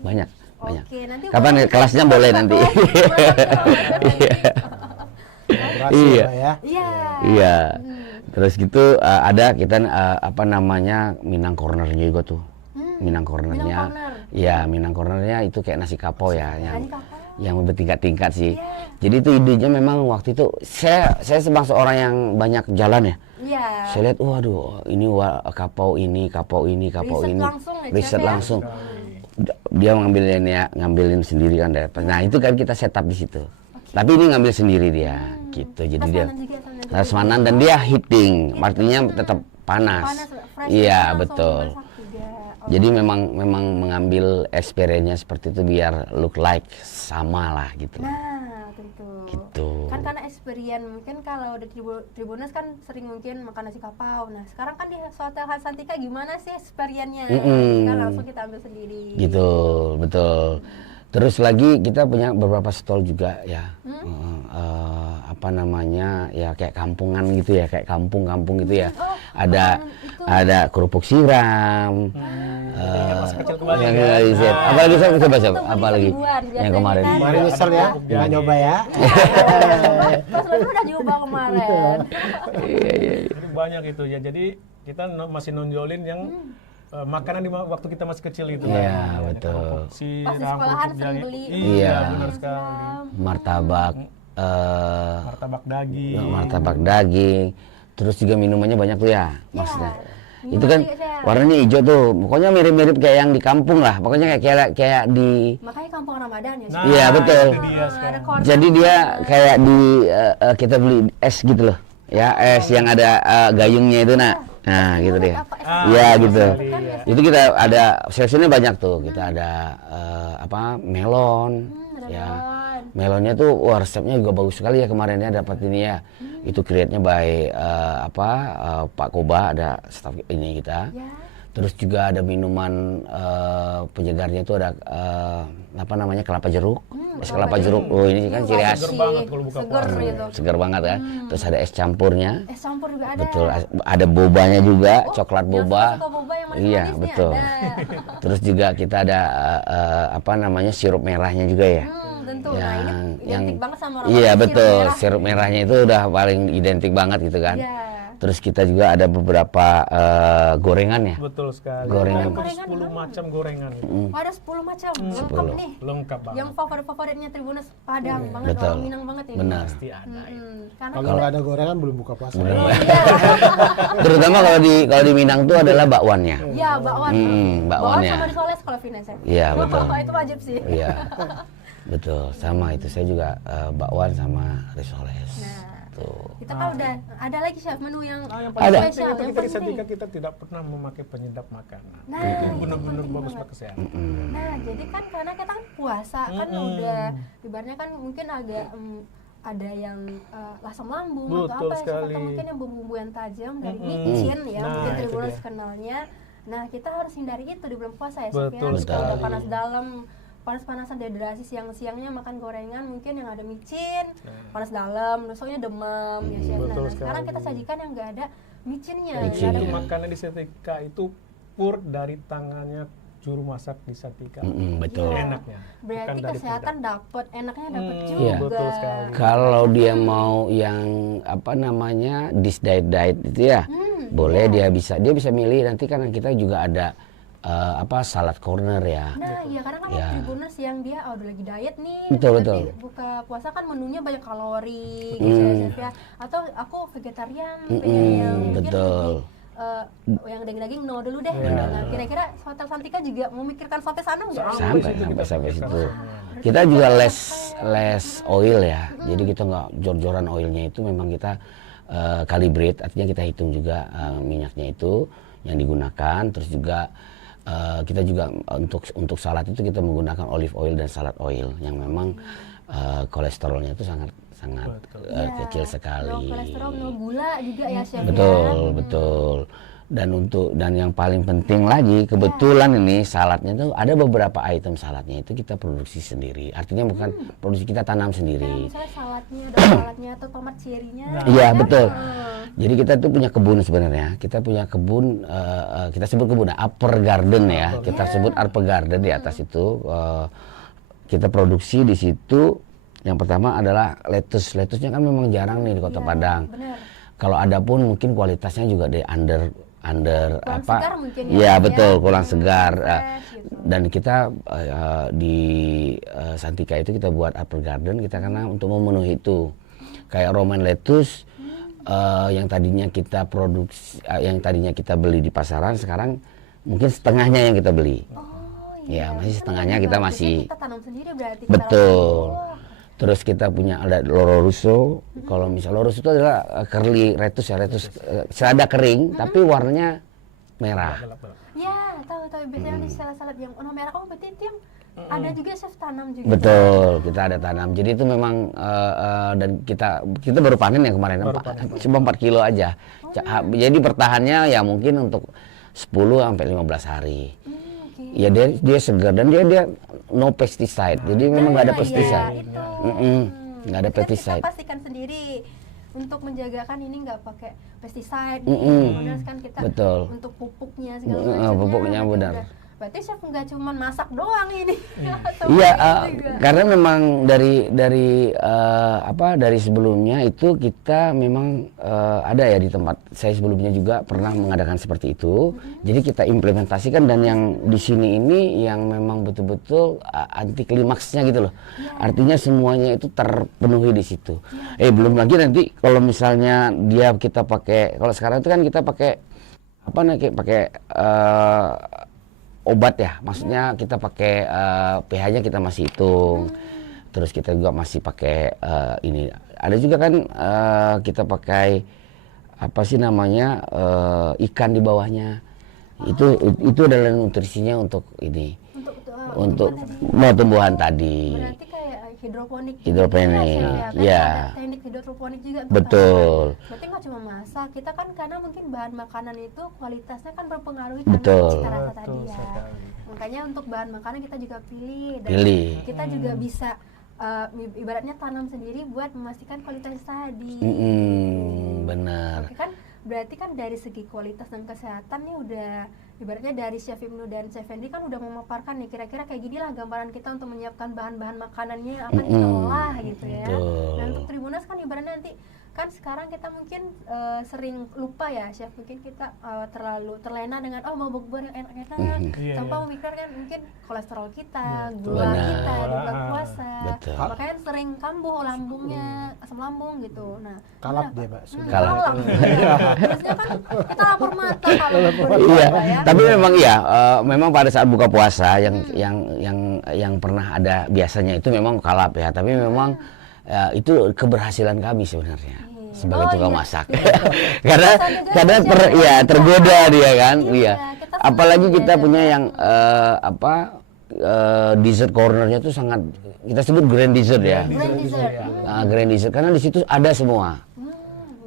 Banyak. Oke, nanti Kapan kelasnya boleh nanti? Iya. Ya. Iya. Terus gitu ada kita Minang cornernya juga tuh. Minang cornernya. Iya, Minang cornernya itu kayak nasi kapau ya, yang bertingkat-tingkat sih. Jadi itu idenya memang waktu itu saya sebagai seorang yang banyak jalan ya. Iya. Saya lihat, waduh, ini kapau ini. Riset langsung. Dia ngambilin sendiri kan. Nah itu kan kita setup di situ. Tapi ini ngambil sendiri dia, gitu. Jadi dia prasmanan dan dia heating, artinya tetap panas. Iya betul. Jadi memang mengambil experience seperti itu biar look like sama lah gitu. Nah, tentu. Gitu. Kan karena experience mungkin kalau di Tribuners kan sering mungkin makan nasi kapau. Nah, sekarang kan di Hotel Santika gimana sih experience-nya? Kan langsung kita ambil sendiri. Gitu, betul. Terus lagi kita punya beberapa stall juga ya. Ya kayak kampungan gitu ya, kayak kampung-kampung gitu ya. Ada kerupuk siram. Apa lagi saya coba apa lagi yang kemarin Nyesel ya, nggak nyoba ya. Pas lu udah nyoba kemarin. Jadi banyak itu ya. Jadi kita masih nonjolin yang makanan di waktu kita masih kecil itu. Iya, betul. Pas di sekolahan sering beli. Iya, benar sekali. Martabak Martabak daging. Terus juga minumannya banyak tuh ya, maksudnya. Itu kan warnanya hijau tuh. Pokoknya mirip-mirip kayak yang di kampung lah. Pokoknya kayak di. Makanya kampung Ramadan ya. Nah, Iya, betul. itu dia sekarang. Jadi dia kayak di kita beli es gitu loh. Ya, es yang ada gayungnya itu nak. Nah, gitu deh. Iya, gitu. Itu kita ada seleksinya banyak tuh. Kita ada melon. Ya. Melonnya tuh resepnya juga bagus sekali ya kemarin ya dapat ini ya. Itu create-nya by Pak Koba, ada staf ini kita. Terus juga ada minuman penyegarnya itu ada kelapa jeruk. Es kelapa jeruk. Oh, ini kan ciri khas. Seger banget kalau buka puasa. Segar banget kan. Terus ada es campurnya. Es campur juga ada. Betul, ada bobanya juga, coklat boba. Yang suka boba yang Iya, manis-manisnya betul. ada. Terus juga kita ada sirup merahnya juga ya. Tentu. Nah, ini identik banget sama orang. Iya, betul. Sirup merahnya itu udah paling identik banget gitu kan. Iya. Terus kita juga ada beberapa gorengan ya. Betul sekali. Gorengan. Ada 10 macam gorengan. Ada 10 macam. Lengkap 10. nih. Lengkap banget. Yang favoritnya Tribuners Padang banget, Betul. orang Minang banget ini. Benar. Pasti ada. Karena Kalau nggak ada gorengan belum buka puasa. Terutama kalau di Minang tuh adalah bakwannya. Iya, bakwan. Bakwannya. Bakwan sama risoles kalau Vines ya. Iya, betul. Itu wajib sih. Iya. Betul, sama itu saya juga bakwan sama risoles. Nah, Tuh. kita kan udah ada lagi chef menu yang Yang Ada. paling spesial, penting yang kita di penting. Satika kita tidak pernah memakai penyedap makanan. Nah, Itu itu benar-benar penting bagus banget. buat kesehatan. Nah, jadi kan karena kita kan puasa kan udah ibaratnya kan mungkin agak ada yang asam lambung atau Betul apa sekali. atau mungkin yang bumbu yang tajam dari micin ya, Nah, mungkin itu Tribuners dia. kenalnya. Nah, kita harus hindari itu di bulan puasa ya, Chef ya. Betul Kalau udah sekali. panas dalam, panas-panasan dehidrasi, siang-siangnya makan gorengan mungkin yang ada micin, panas dalam, besoknya demam ya Chef. Betul Nah, sekarang sekali. kita sajikan yang enggak ada micinnya, Micin, nggak ada Itu makanan di Satika itu pur dari tangannya juru masak di Satika. Betul. Enaknya. berarti Bukan dari kesehatan dapat, enaknya dapat juga. Iya. Betul sekali. Kalau dia mau yang this diet itu ya, boleh dia bisa milih nanti karena kita juga ada salad corner ya. Nah, iya karena kan Ya. ada Tribuners yang dia udah lagi diet nih. Betul, nanti betul. buka puasa kan menunya banyak kalori gitu ya, Chef ya. Atau aku vegetarian, pengen yang mungkin betul. lebih, yang daging-daging no dulu deh. Nah, kira-kira Hotel Santika juga memikirkan sampai sana nggak? Sampai situ. Kita juga less oil ya. Jadi kita nggak jor-joran oilnya itu memang kita calibrate, artinya kita hitung juga minyaknya itu yang digunakan. Terus juga kita juga untuk salad itu kita menggunakan olive oil dan salad oil yang memang kolesterolnya itu sangat kecil sekali. No kolesterol, no gula juga ya Chef. Betul, betul. Dan yang paling penting lagi, kebetulan ini saladnya tuh ada beberapa item saladnya itu kita produksi sendiri. Artinya bukan produksi, kita tanam sendiri. Misalnya saladnya atau tomat cherry-nya. Iya, betul. Jadi kita tuh punya kebun sebenarnya. Kita punya kebun, kita sebut kebun upper garden ya. Kita sebut upper garden di atas itu. Kita produksi di situ. Yang pertama adalah lettuce. Lettuce-nya kan memang jarang nih di Kota Padang. Benar. Kalau ada pun mungkin kualitasnya juga di under Kurang segar mungkin ya, Iya, Chef, betul, ya. kurang segar. Fresh gitu. Dan kita di Santika itu kita buat upper garden kita karena untuk memenuhi itu. Kayak Roman lettuce yang tadinya kita produksi, yang tadinya kita beli di pasaran, sekarang mungkin setengahnya yang kita beli. Oh, Ya, masih Kan setengahnya lebih kita bagus. masih. Kita tanam sendiri berarti. Betul. Terus kita punya ada loro russo. Kalau misal loro russo itu adalah curly lettuce ya, lettuce selada kering tapi warnanya merah. Ya, tahu biasanya di salad-salad yang warna merah. Oh, berarti itu yang ada juga Chef tanam juga. Betul, kita ada tanam. Jadi itu memang dan kita baru panen ya kemarin, cuma 4 kilo aja. Jadi bertahannya ya mungkin untuk 10 sampai 15 hari. Ya dia segar dan dia no pesticide. Jadi memang nggak ada pesticide. Nggak ada pesticide. Kita pastikan sendiri untuk menjagakan ini nggak pakai pesticide. Kemudian kan kita Betul. untuk pupuknya segala macam. Pupuknya benar. Berarti Chef nggak cuma masak doang ini. Iya, karena memang dari sebelumnya itu kita memang ada ya di tempat saya sebelumnya juga pernah mengadakan seperti itu. Jadi kita implementasikan dan yang di sini ini yang memang betul-betul anti klimaksnya gitu loh. Artinya semuanya itu terpenuhi di situ. Belum lagi nanti kalau misalnya kita pakai, kalau sekarang itu kan kita pakai apa nih kayak pakai obat ya, maksudnya kita pakai pH-nya kita masih hitung. Terus kita juga masih pakai ini. Ada juga kan kita pakai apa sih namanya ikan di bawahnya. Itu adalah nutrisinya untuk ini. Untuk tumbuhan tadi. Berarti kayak hidroponik. Ya. Ada teknik hidroponik juga. Betul. Berarti nggak cuma masak, kita kan karena mungkin bahan makanan itu kualitasnya kan berpengaruh Betul. cita rasa tadi ya. Makanya untuk bahan makanan kita juga pilih. Dan kita juga bisa ibaratnya tanam sendiri buat memastikan kualitas tadi. Benar. Oke, kan berarti kan dari segi kualitas dan kesehatan nih udah ibaratnya dari Chef Ibnu dan Chef Hendy kan udah memaparkan nih kira-kira kayak gini lah gambaran kita untuk menyiapkan bahan-bahan makanannya yang akan kita olah gitu ya. Dan untuk Tribuners kan ibaratnya nanti kan sekarang kita mungkin sering lupa ya Chef, mungkin kita terlalu terlena dengan mau bukber yang enak-enak tanpa memikirkan mungkin kolesterol kita, gula kita di bulan puasa. Makanya sering kambuh lambungnya, asam lambung gitu. Nah, kalap dia Mbak. Kalap. Terusnya kan kita lapar mata kalau bukber Iya. ya. Tapi memang memang pada saat buka puasa yang pernah ada biasanya itu memang kalap ya. Tapi memang itu keberhasilan kami sebenarnya sebagai tukang masak. karena tergoda dia kan. Iya. Apalagi kita punya yang dessert cornernya tuh sangat kita sebut grand dessert ya. Grand dessert karena di situ ada semua.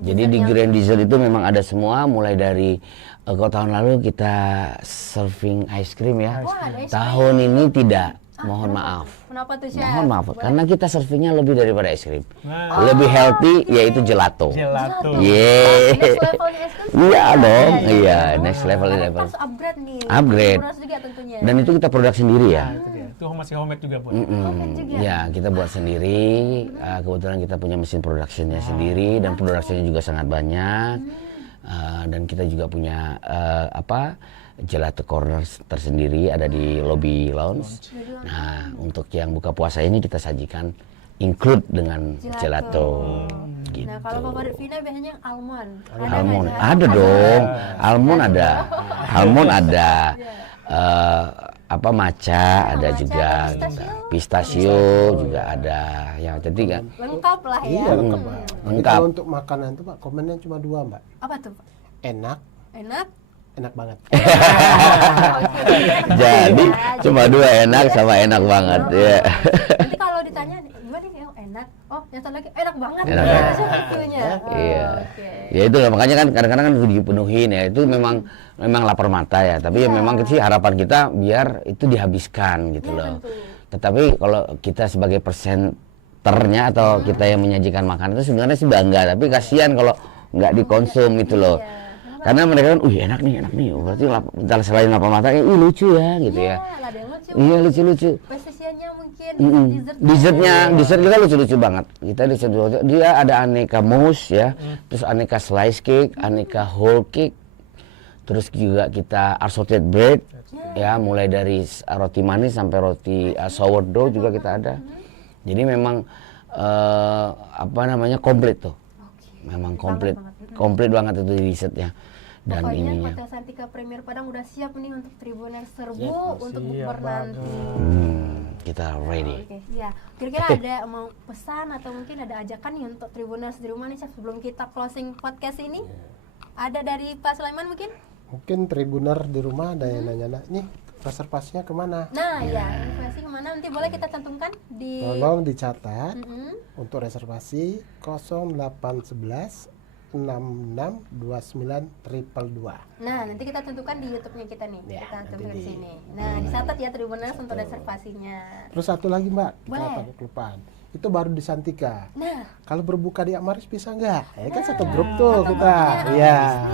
Jadi di grand dessert itu memang ada semua, mulai dari kalau tahun lalu kita serving ice cream ya. Tahun ini tidak. Mohon maaf. Kenapa tuh, Chef? Mohon maaf, karena kita servingnya lebih daripada es krim. Lebih healthy, yaitu gelato. Next levelnya es krim. Iya dong, iya. Next level. Harus upgrade nih. Upgrade. Juga tentunya. Dan itu kita produk sendiri ya. Itu masih homemade juga buat. Ya, kita buat sendiri. Kebetulan kita punya mesin produksinya sendiri dan produksinya juga sangat banyak. Dan kita juga punya gelato corner tersendiri ada di lobby lounge. Nah, untuk yang buka puasa ini kita sajikan include dengan gelato. Gitu. Nah, kalau favorit Vina biasanya almond. Almond ada dong. Almond ada. Matcha ada juga. Pistachio juga ada. Ya, jadi kan lengkap lah ya. Iya, lengkap. Kalau untuk makanan itu Pak, komennya cuma 2 Mbak. Apa tuh, Pak? Enak banget. Jadi cuma 2 enak sama enak banget ya. Nanti kalau ditanya gimana nih, enak. Yang satu lagi enak banget. Enak banget. Iya. Ya itu lah, makanya kan kadang-kadang kan dipenuhin ya. Itu memang lapar mata ya. Tapi ya memang sih harapan kita biar itu dihabiskan gitu loh. Tetapi kalau kita sebagai presenternya atau kita yang menyajikan makanan itu sebenarnya sih bangga. Tapi kasihan kalau nggak dikonsum gitu loh. Karena mereka kan, enak nih, berarti selain lapar mata, lucu ya, gitu ya. Iya, lucu. Spesialnya mungkin dessert kita lucu-lucu banget. Kita dia ada aneka mousse ya, terus aneka slice cake, aneka whole cake, terus juga kita assorted bread, ya, mulai dari roti manis sampai roti sourdough juga kita ada. Jadi memang komplit tuh, memang komplit banget itu dessertnya. Dan pokoknya Hotel Santika Premier Padang udah siap nih untuk Tribuners serbu untuk bukber nanti. Kita ready. Ya, kira-kira ada mau pesan atau mungkin ada ajakan nih untuk Tribuners di rumah nih, Chef, sebelum kita closing podcast ini? Ada dari Pak Sulaiman mungkin? Mungkin Tribuner di rumah ada yang nanya-nanya, nih reservasinya kemana? Nah, reservasi kemana? Nanti boleh kita cantumkan di. Tolong dicatat untuk reservasi 0811 6629 222. Nah, nanti kita tentukan di YouTube-nya kita nih. Kita tentukan di sini. Nah, dicatat ya Tribuners untuk reservasinya. Terus satu lagi Mbak, kita boleh. takut kelupaan. Itu baru di Santika. Nah, kalau berbuka di Amaris bisa nggak? Ya kan satu grup tuh kita. Iya.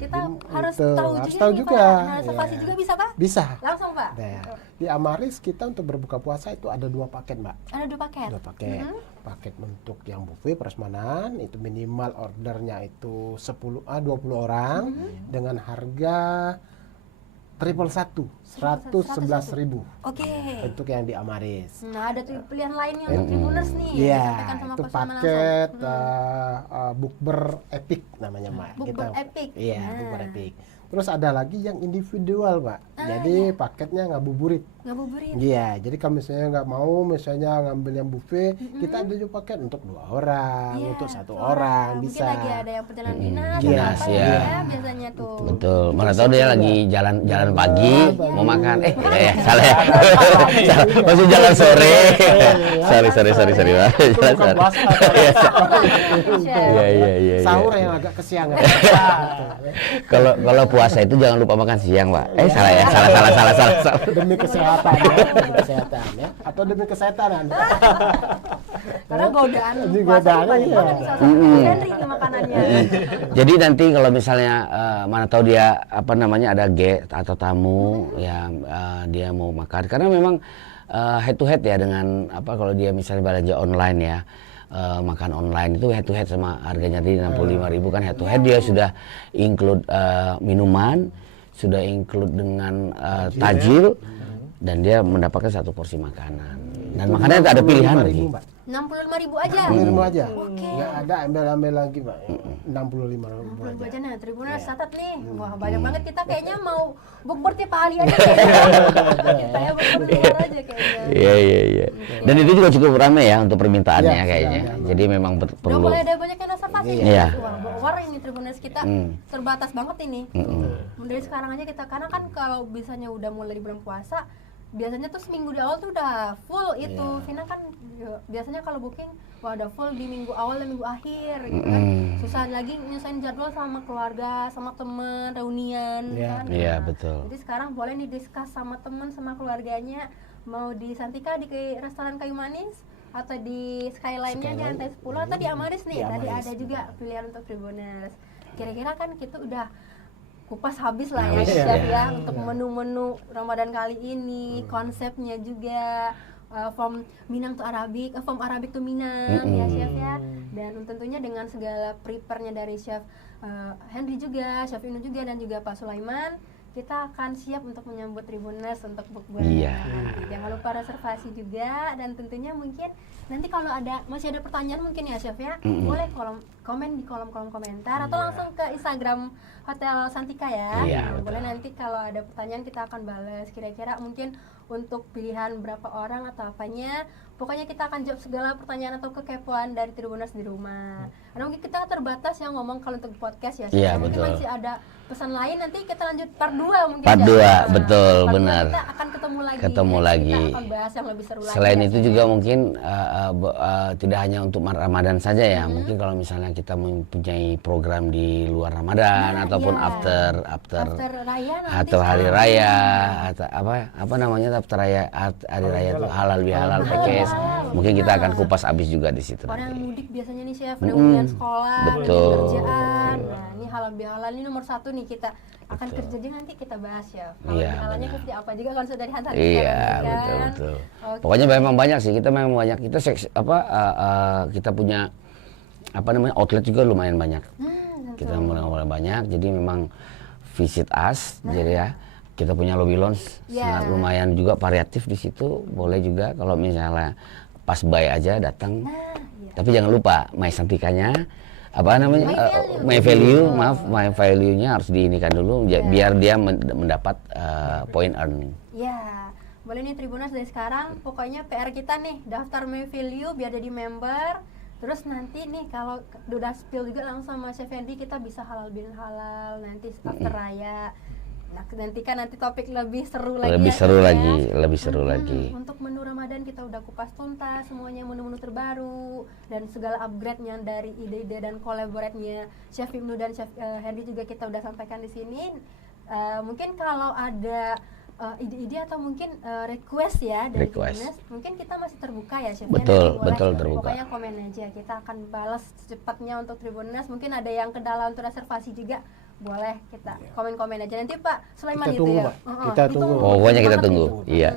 Kita harus harus tahu juga. Nah, reservasi juga bisa, Pak? Bisa. Langsung, Pak. Nah, di Amaris kita untuk berbuka puasa itu ada 2 paket, Mbak. Ada 2 paket. 2 paket. Paket untuk yang buffet prasmanan itu minimal ordernya itu 20 orang dengan harga 111.000. Oke. Untuk yang di Amaris. Nah, ada pilihan lainnya untuk Tribuners nih. Iya, itu paket bukber epic namanya, Mbak. Bukber epic. Iya, bukber epic. Terus ada lagi yang individual, Pak. Jadi paketnya ngabuburit. Ngabuburit. Iya, jadi kalau misalnya nggak mau, misalnya ngambil yang buffet, kita ada juga paket untuk 2 orang, Iya, untuk 1 2 orang, Mungkin bisa. lagi ada yang perjalanan dinas, Iya, atau apa iya. ya biasanya tuh. Betul. Mana tahu dia lagi jalan pagi mau makan. Salah ya. Masih jalan sore. Sorry. Pak. Itu Jalan bukan sore. puasa. Iya. Sahur yang agak kesiangan. Kalau puasa itu jangan lupa makan siang, Pak. Salah ya. Salah. Demi kesehatan ya, atau demi kesehatan. Karena godaan Ini puasa godaan, banyak iya. banget nih, salah satu Henry nih makanannya. Jadi nanti kalau misalnya mana tahu dia ada guest atau tamu yang dia mau makan, karena memang head to head ya dengan kalau dia misalnya belanja online ya, makan online itu head to head sama harganya di 65.000 kan, head to head dia sudah include minuman, sudah include dengan tajil, dan dia mendapatkan 1 porsi makanan. Dan makanannya ada pilihan lagi. 65.000 aja. 65 aja. Oke. Nggak ada ambil lagi, Pak. 65.000 60 aja. aja. Nah, Tribuners catat nih. Wah, banyak banget, kita kayaknya mau bukber tiap hari aja kayaknya. Kita ya bukber di luar aja kayaknya. Iya. Dan itu juga cukup ramai ya untuk permintaannya Iya, kayaknya. iya. Jadi memang Udah perlu. mulai ada banyak yang reservasi. Iya. Wah, war ini Tribuners kita terbatas banget ini. Dari sekarang aja kita, karena kan kalau bisanya udah mulai di bulan puasa, biasanya tuh seminggu di awal tuh udah full itu. Vina kan biasanya kalau booking udah full di minggu awal dan minggu akhir gitu kan. Susah lagi nyusahin jadwal sama keluarga, sama temen, reunian kan. Iya, betul. Jadi sekarang boleh nih discuss sama temen, sama keluarganya, mau di Santika di restoran Kayu Manis atau di Skyline-nya di lantai 10 atau di Amaris nih. Tadi ada juga pilihan untuk Tribuners. Kira-kira kan kita udah kupas habis lah ya chef ya untuk menu-menu Ramadan kali ini, konsepnya juga from Minang to Arabic, from Arabic to Minang ya chef ya, dan tentunya dengan segala prepare-nya dari chef Henry juga, chef Inu juga, dan juga Pak Sulaiman, kita akan siap untuk menyambut Tribuners untuk bukber. Iya. Jangan lupa reservasi juga, dan tentunya mungkin nanti kalau masih ada pertanyaan mungkin ya chef ya, boleh komen di kolom komentar atau langsung ke Instagram Hotel Santika ya. Iya, Boleh nanti kalau ada pertanyaan kita akan balas. Kira-kira mungkin untuk pilihan berapa orang atau apanya, pokoknya kita akan jawab segala pertanyaan atau kekepoan dari Tribuners di rumah. Karena mungkin kita terbatas yang ngomong kalau untuk podcast ya. Iya, mungkin betul. masih ada pesan lain, nanti kita lanjut part 2 mungkin. Part ya. 2, Nah, betul, part 2 benar. Kita akan ketemu lagi. Ketemu Next lagi. Kita akan bahas yang lebih seru lagi. Selain ya, itu Chef, juga ya. mungkin tidak hanya untuk Ramadan saja ya. Mungkin kalau misalnya kita mempunyai program di luar Ramadan ataupun iya. after raya nanti atau hari raya atau apa namanya after raya hari raya itu halal bihalal package. Mungkin kita akan kupas habis juga di situ. Orang nanti. mudik biasanya nih chef, reunian sekolah, betul. kerjaan. Nah, ini halal bihalal ini nomor 1 nih, kita akan kerja aja nanti kita bahas ya. Halal Iya, bihalalnya benar. seperti apa juga konsep dari Hansan. Iya, betul. Oke. Pokoknya memang banyak sih, kita memang banyak. Kita kita punya outlet juga lumayan banyak. Kita mulai banyak, jadi memang visit us, jadi ya. Kita punya lobby lounge, sangat lumayan juga variatif di situ. Boleh juga kalau misalnya pas buy aja datang. Tapi jangan lupa My Santikanya My value-nya harus diinikan dulu biar dia mendapat point earning. Ya, boleh nih Tribuners dari sekarang. Pokoknya PR kita nih daftar My Value biar jadi member. Terus nanti nih kalau udah spill juga langsung sama Chef Henry, kita bisa halal bin halal nanti after raya. Nah, nanti topik lebih seru lagi. Lebih ya, seru Chef, lagi, ya. lebih seru lagi. Untuk menu Ramadan kita udah kupas tuntas semuanya, menu-menu terbaru dan segala upgrade-nya dari ide-ide dan collaborate-nya Chef Ibnu dan Chef Henry juga kita udah sampaikan di sini. Mungkin kalau ada ide-ide atau mungkin request ya dari Tribuners, mungkin kita masih terbuka ya Chef. Betul, Boleh, betul terbuka. Pokoknya komen aja, kita akan balas secepatnya untuk Tribuners. Mungkin ada yang kendala untuk reservasi juga, boleh kita komen-komen aja nanti Pak Sulaiman Kita itu tunggu, ya. Pak. Kita tunggu. Pokoknya kita Banget tunggu. itu. Iya.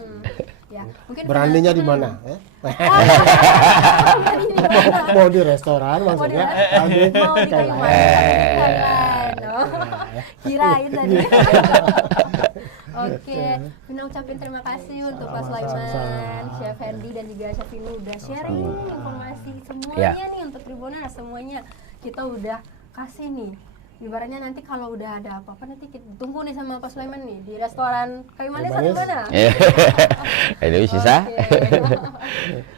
Ya, mungkin Beraninya di mana? Mau di restoran maksudnya? mau di kayu manis, kirain tadi. Oke, Vina ucapin terima kasih untuk Pak Sulaiman, Chef Hendy dan juga Chef Inu udah sharing informasi semuanya nih untuk Tribuners, semuanya kita udah kasih nih ibaratnya nanti kalau udah ada apa-apa nanti kita tunggu nih sama Pak Sulaiman nih di restoran kayu manis Kayu atau Manis. mana? Itu bisa. Oke.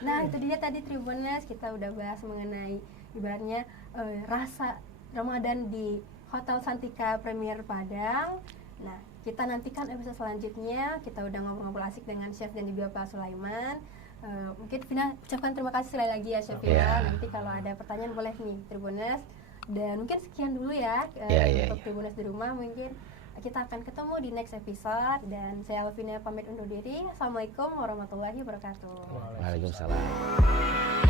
Nah itu dia tadi Tribuners, kita udah bahas mengenai ibaratnya rasa Ramadan di Hotel Santika Premier Padang. Nah kita nantikan episode selanjutnya, kita udah ngobrol-ngobrol asik dengan Chef dan juga Pak Sulaiman. Mungkin Vina ucapkan terima kasih sekali lagi ya Chef Vina. Nanti kalau ada pertanyaan boleh nih Tribuners. Dan mungkin sekian dulu ya untuk Tribuners di rumah. Mungkin kita akan ketemu di next episode. Dan saya Alvina pamit undur diri. Assalamualaikum warahmatullahi wabarakatuh. Waalaikumsalam.